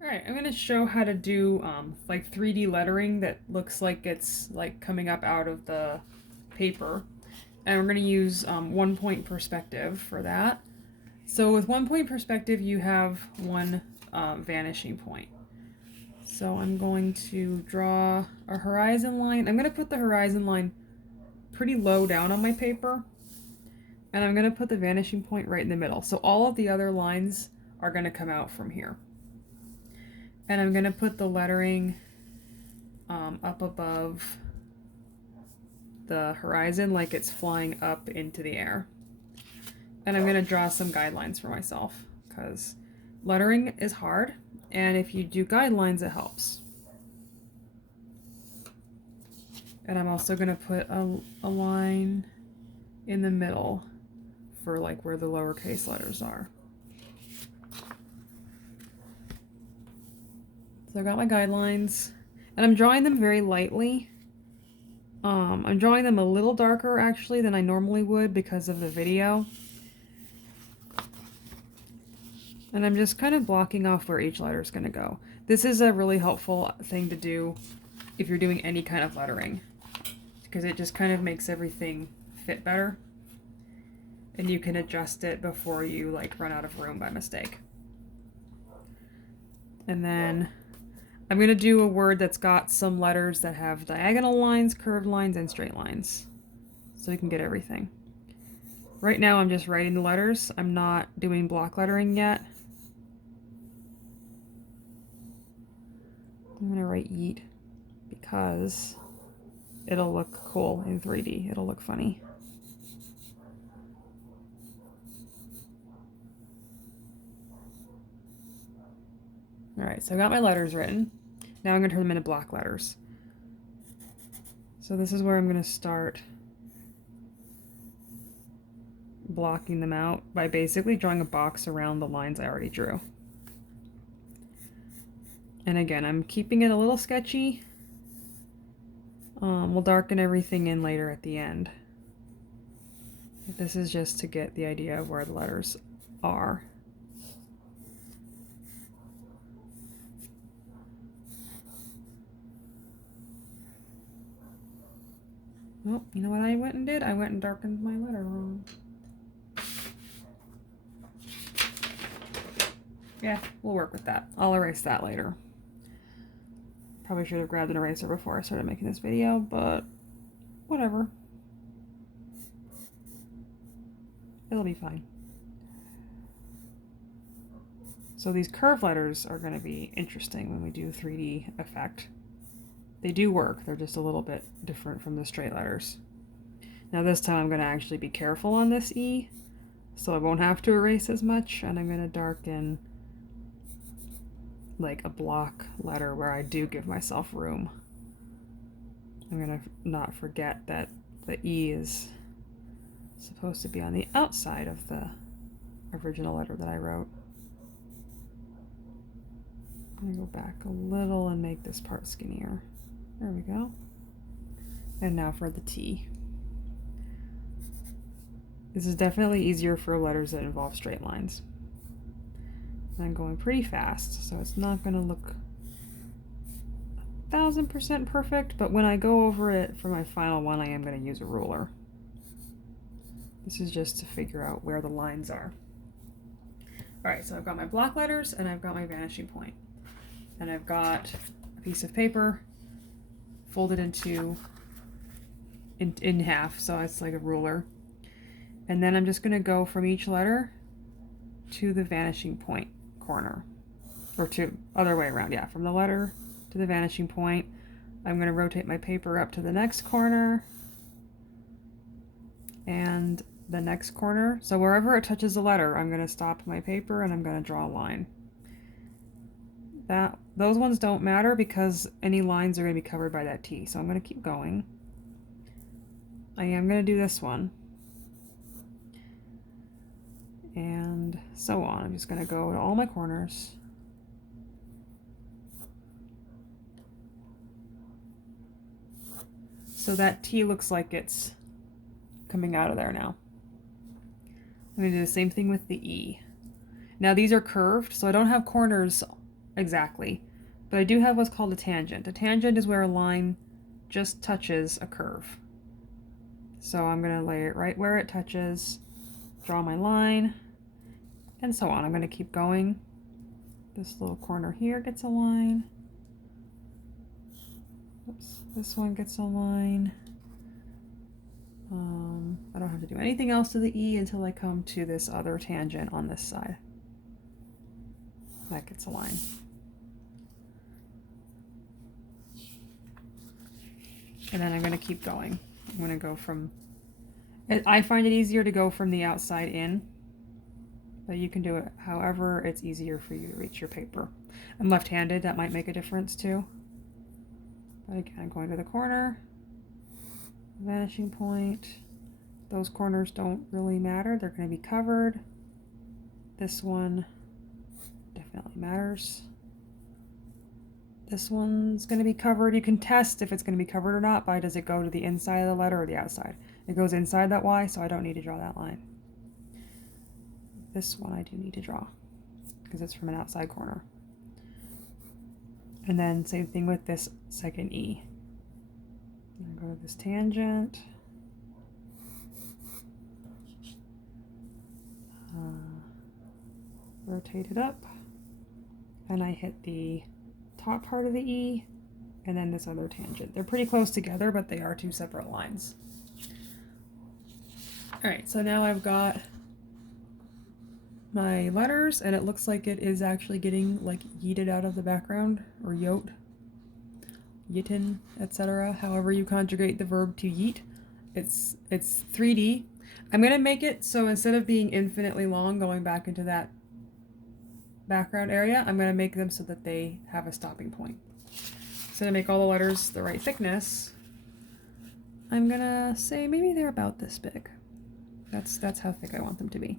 Alright, I'm going to show how to do like 3D lettering that looks like it's like coming up out of the paper. And we're going to use 1 point perspective for that. So with 1 point perspective, you have one vanishing point. So I'm going to draw a horizon line. I'm going to put the horizon line pretty low down on my paper. And I'm going to put the vanishing point right in the middle. So all of the other lines are going to come out from here. And I'm going to put the lettering up above the horizon like it's flying up into the air. And I'm going to draw some guidelines for myself because lettering is hard, and if you do guidelines, it helps. And I'm also going to put a line in the middle for like where the lowercase letters are. So I got my guidelines, and I'm drawing them very lightly. I'm drawing them a little darker actually than I normally would because of the video. And I'm just kind of blocking off where each letter is going to go. This is a really helpful thing to do if you're doing any kind of lettering, because it just kind of makes everything fit better. And you can adjust it before you like run out of room by mistake. And then I'm going to do a word that's got some letters that have diagonal lines, curved lines, and straight lines, so you can get everything. Right now I'm just writing the letters. I'm not doing block lettering yet. I'm going to write yeet because it'll look cool in 3D. It'll look funny. Alright, so I got my letters written. Now I'm going to turn them into block letters. So this is where I'm going to start blocking them out by basically drawing a box around the lines I already drew. And again, I'm keeping it a little sketchy. We'll darken everything in later at the end. But this is just to get the idea of where the letters are. Oh, you know what I went and did? I went and darkened my letter wrong. Yeah, we'll work with that. I'll erase that later. Probably should have grabbed an eraser before I started making this video, but whatever. It'll be fine. So these curved letters are going to be interesting when we do 3D effect. They do work, they're just a little bit different from the straight letters. Now this time I'm going to actually be careful on this E, so I won't have to erase as much, and I'm going to darken like a block letter where I do give myself room. I'm going to not forget that the E is supposed to be on the outside of the original letter that I wrote. I'm going to go back a little and make this part skinnier. There we go. And now for the T. This is definitely easier for letters that involve straight lines. I'm going pretty fast, so it's not going to look 1000% perfect, but when I go over it for my final one, I am going to use a ruler. This is just to figure out where the lines are. Alright, so I've got my block letters and I've got my vanishing point. And I've got a piece of paper folded in half, so it's like a ruler. And then I'm just going to go from each letter to the vanishing point corner. Or to other way around, yeah, from the letter to the vanishing point. I'm going to rotate my paper up to the next corner and the next corner. So wherever it touches the letter, I'm going to stop my paper and I'm going to draw a line. Those ones don't matter because any lines are going to be covered by that T. So I'm going to keep going. I am going to do this one. And so on. I'm just going to go to all my corners. So that T looks like it's coming out of there now. I'm going to do the same thing with the E. Now these are curved, so I don't have corners exactly. But I do have what's called a tangent. A tangent is where a line just touches a curve. So I'm going to lay it right where it touches, draw my line, and so on. I'm going to keep going. This little corner here gets a line. Oops, this one gets a line. I don't have to do anything else to the E until I come to this other tangent on this side. That gets a line. And then I'm going to keep going. I'm going to go from, I find it easier to go from the outside in, but you can do it however it's easier for you to reach your paper. I'm left-handed, that might make a difference too. But again, I'm going to the corner, vanishing point. Those corners don't really matter, they're going to be covered. This one definitely matters. This one's going to be covered. You can test if it's going to be covered or not by does it go to the inside of the letter or the outside. It goes inside that Y, so I don't need to draw that line. This one I do need to draw because it's from an outside corner. And then same thing with this second E. I'm going to go to this tangent. Rotate it up. And I hit the top part of the E and then this other tangent. They're pretty close together, but they are two separate lines. All right, so now I've got my letters and it looks like it is actually getting like yeeted out of the background, or yote, yitten, etc. However you conjugate the verb to yeet. It's 3D. I'm gonna make it so instead of being infinitely long going back into that background area, I'm going to make them so that they have a stopping point. So to make all the letters the right thickness, I'm going to say maybe they're about this big. That's how thick I want them to be.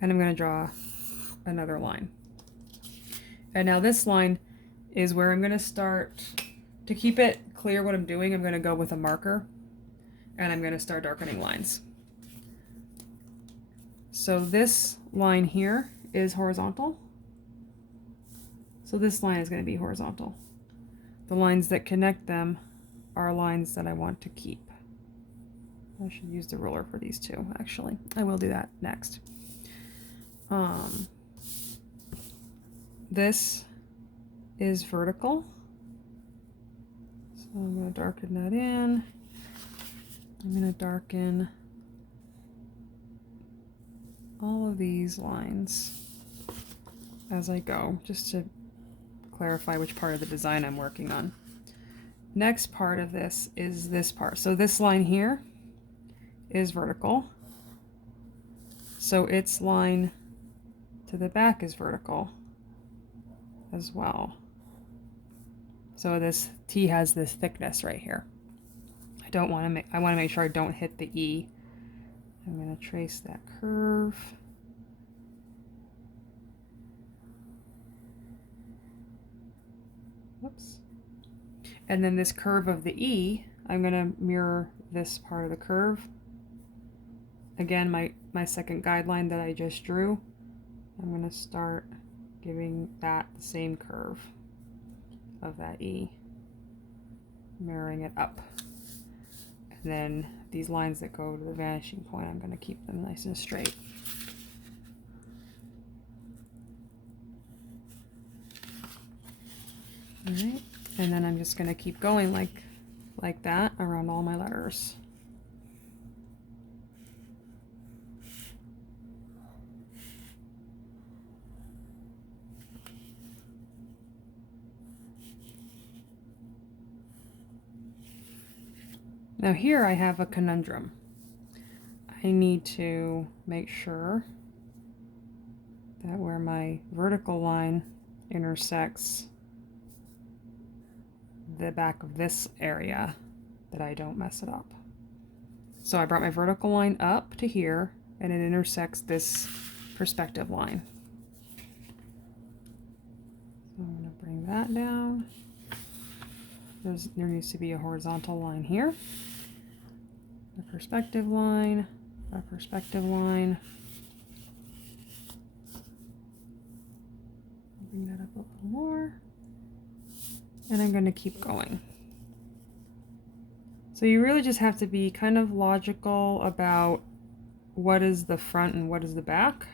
And I'm going to draw another line. And now this line is where I'm going to start, to keep it clear what I'm doing, I'm going to go with a marker and I'm going to start darkening lines. So this line here is horizontal. So this line is going to be horizontal. The lines that connect them are lines that I want to keep. I should use the ruler for these two, actually. I will do that next. This is vertical. So I'm going to darken that in. I'm going to darken all of these lines as I go, just to clarify which part of the design I'm working on. Next part of this is this part. So this line here is vertical. So its line to the back is vertical as well. So this T has this thickness right here. I want to make sure I don't hit the E. I'm going to trace that curve. Whoops. And then this curve of the E, I'm going to mirror this part of the curve. Again, my second guideline that I just drew, I'm going to start giving that the same curve of that E, mirroring it up. And then these lines that go to the vanishing point, I'm going to keep them nice and straight. All right, and then I'm just going to keep going like that around all my letters. Now here I have a conundrum. I need to make sure that where my vertical line intersects the back of this area, that I don't mess it up. So I brought my vertical line up to here and it intersects this perspective line. So I'm going to bring that down. There needs to be a horizontal line here. A perspective line, a perspective line. Bring that up a little more. And I'm going to keep going. So you really just have to be kind of logical about what is the front and what is the back.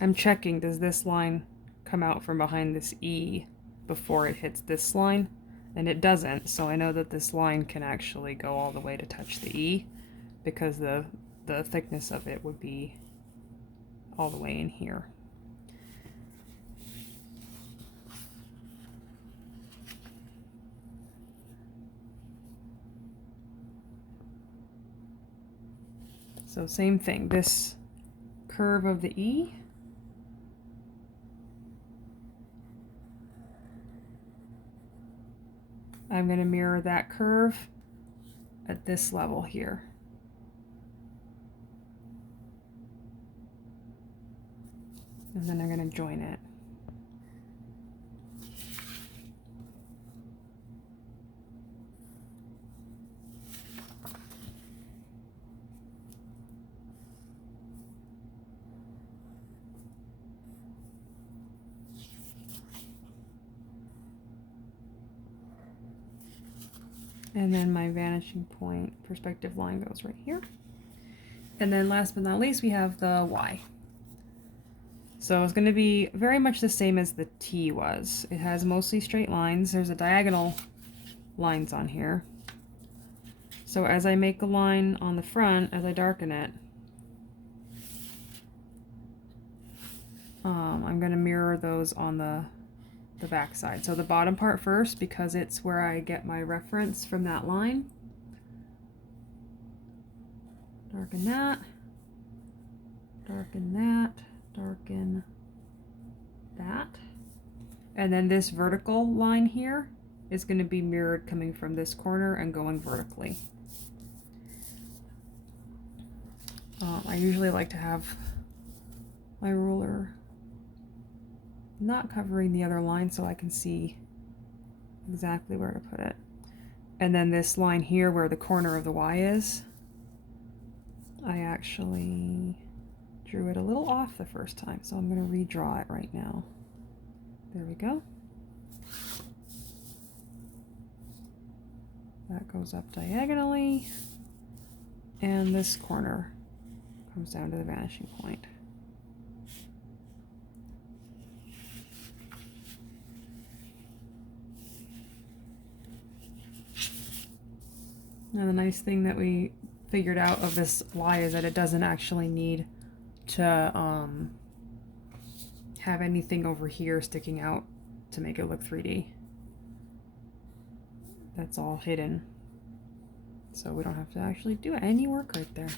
I'm checking, does this line come out from behind this E before it hits this line? And it doesn't, so I know that this line can actually go all the way to touch the E, because the thickness of it would be all the way in here. So same thing, this curve of the E, I'm going to mirror that curve at this level here. And then I'm going to join it. And then my vanishing point perspective line goes right here. And then last but not least, we have the Y. So it's going to be very much the same as the T was. It has mostly straight lines. There's a diagonal lines on here. So as I make a line on the front, as I darken it, I'm going to mirror those on the back side. So the bottom part first, because it's where I get my reference from that line. Darken that, darken that, darken that. And then this vertical line here is going to be mirrored coming from this corner and going vertically. I usually like to have my ruler not covering the other line so I can see exactly where to put it. And then this line here where the corner of the Y is, I actually drew it a little off the first time, so I'm going to redraw it right now. There we go. That goes up diagonally, and this corner comes down to the vanishing point. Now the nice thing that we figured out of this Y is that it doesn't actually need to have anything over here sticking out to make it look 3D. That's all hidden. So we don't have to actually do any work right there.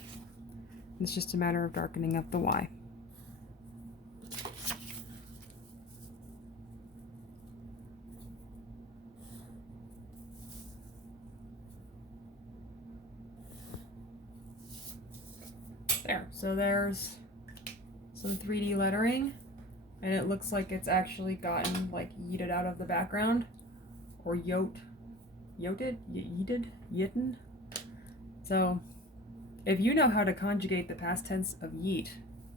It's just a matter of darkening up the Y. There, so there's some 3D lettering, and it looks like it's actually gotten like yeeted out of the background, or yeeted. So if you know how to conjugate the past tense of yeet,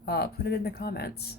put it in the comments.